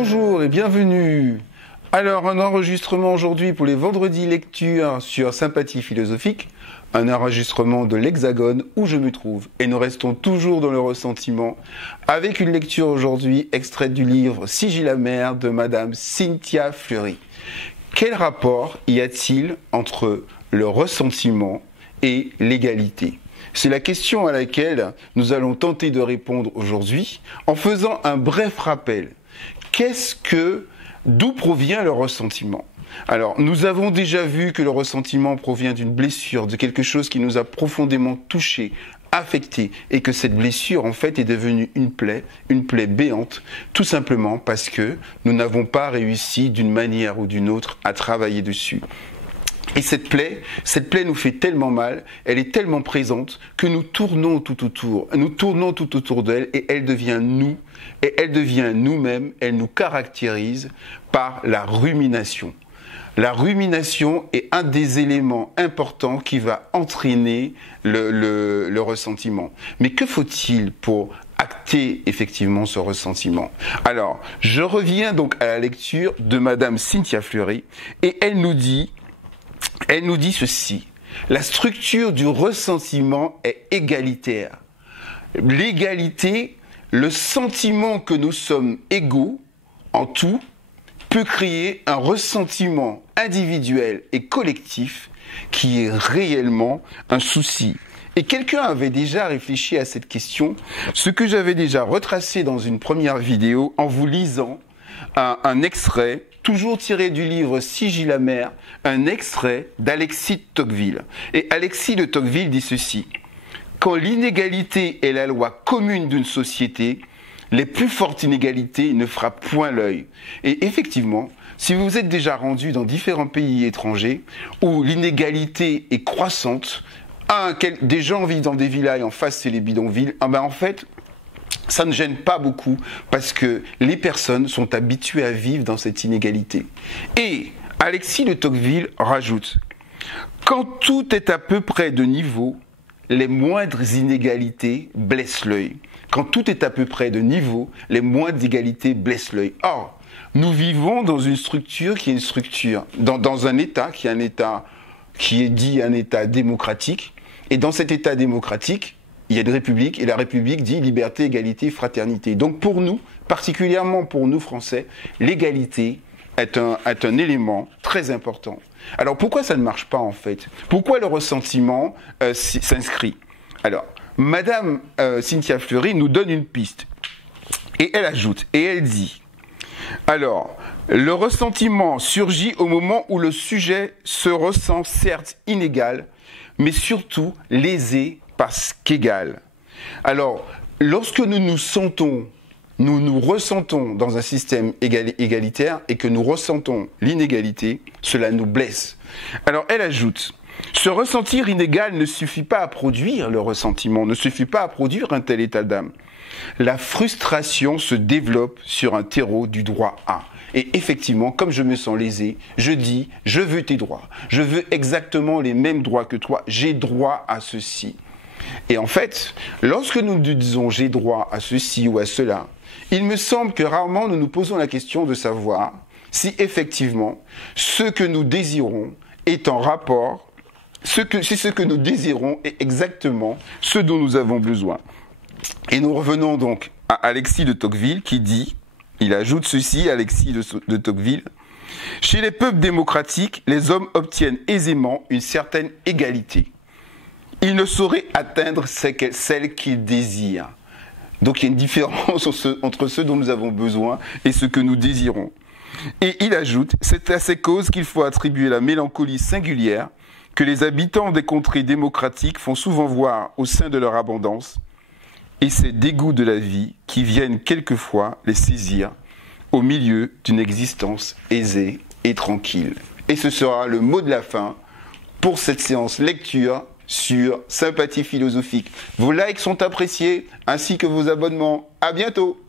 Bonjour et bienvenue. Alors, un enregistrement aujourd'hui pour les vendredis lecture sur Sympathie philosophique, un enregistrement de l'Hexagone où je me trouve. Et nous restons toujours dans le ressentiment avec une lecture aujourd'hui extraite du livre Sigil amer de Madame Cynthia Fleury. Quel rapport y a-t-il entre le ressentiment et l'égalité ? C'est la question à laquelle nous allons tenter de répondre aujourd'hui en faisant un bref rappel. D'où provient le ressentiment ? Alors, nous avons déjà vu que le ressentiment provient d'une blessure, de quelque chose qui nous a profondément touchés, affectés, et que cette blessure, en fait, est devenue une plaie béante, tout simplement parce que nous n'avons pas réussi d'une manière ou d'une autre à travailler dessus. Et cette plaie nous fait tellement mal, elle est tellement présente que nous tournons tout autour d'elle et elle devient nous, et elle devient nous-mêmes, elle nous caractérise par la rumination. La rumination est un des éléments importants qui va entraîner le ressentiment. Mais que faut-il pour acter effectivement ce ressentiment ? Alors, je reviens donc à la lecture de Madame Cynthia Fleury et elle nous dit ceci: la structure du ressentiment est égalitaire. L'égalité, le sentiment que nous sommes égaux en tout, peut créer un ressentiment individuel et collectif qui est réellement un souci. Et quelqu'un avait déjà réfléchi à cette question, ce que j'avais déjà retracé dans une première vidéo en vous lisant un extrait, toujours tiré du livre Sigil amer, un extrait d'Alexis de Tocqueville. Et Alexis de Tocqueville dit ceci: quand l'inégalité est la loi commune d'une société, les plus fortes inégalités ne frappent point l'œil. Et effectivement, si vous vous êtes déjà rendu dans différents pays étrangers où l'inégalité est croissante, des gens vivent dans des villas et en face c'est les bidonvilles, en fait, ça ne gêne pas beaucoup parce que les personnes sont habituées à vivre dans cette inégalité. Et Alexis de Tocqueville rajoute: quand tout est à peu près de niveau, les moindres inégalités blessent l'œil. Quand tout est à peu près de niveau, les moindres inégalités blessent l'œil. Or, nous vivons dans une structure qui est une structure, dans un État qui est un État qui est dit un État démocratique. Et dans cet État démocratique, il y a une république, et la république dit liberté, égalité, fraternité. Donc pour nous, particulièrement pour nous Français, l'égalité est un élément très important. Alors pourquoi ça ne marche pas en fait ? Pourquoi le ressentiment s'inscrit ? Alors, Madame Cynthia Fleury nous donne une piste. Et elle ajoute, et elle dit: alors, le ressentiment surgit au moment où le sujet se ressent certes inégal, mais surtout lésé parce qu'égal. Alors, lorsque nous nous ressentons dans un système égalitaire et que nous ressentons l'inégalité, cela nous blesse. Alors, elle ajoute: ce ressentir inégal ne suffit pas à produire le ressentiment, ne suffit pas à produire un tel état d'âme. La frustration se développe sur un terreau du droit à. Et effectivement, comme je me sens lésé, je dis: je veux tes droits, je veux exactement les mêmes droits que toi, j'ai droit à ceci. Et en fait, lorsque nous disons j'ai droit à ceci ou à cela, il me semble que rarement nous nous posons la question de savoir si effectivement ce que nous désirons est en rapport, si ce que nous désirons est exactement ce dont nous avons besoin. Et nous revenons donc à Alexis de Tocqueville qui dit, il ajoute ceci, Alexis de Tocqueville: chez les peuples démocratiques, les hommes obtiennent aisément une certaine égalité. Ils ne sauraient atteindre celle qu'ils désirent. Donc il y a une différence entre ce dont nous avons besoin et ce que nous désirons. Et il ajoute: c'est à ces causes qu'il faut attribuer la mélancolie singulière que les habitants des contrées démocratiques font souvent voir au sein de leur abondance, et ces dégoûts de la vie qui viennent quelquefois les saisir au milieu d'une existence aisée et tranquille. Et ce sera le mot de la fin pour cette séance lecture sur Sympathie philosophique. Vos likes sont appréciés, ainsi que vos abonnements. À bientôt!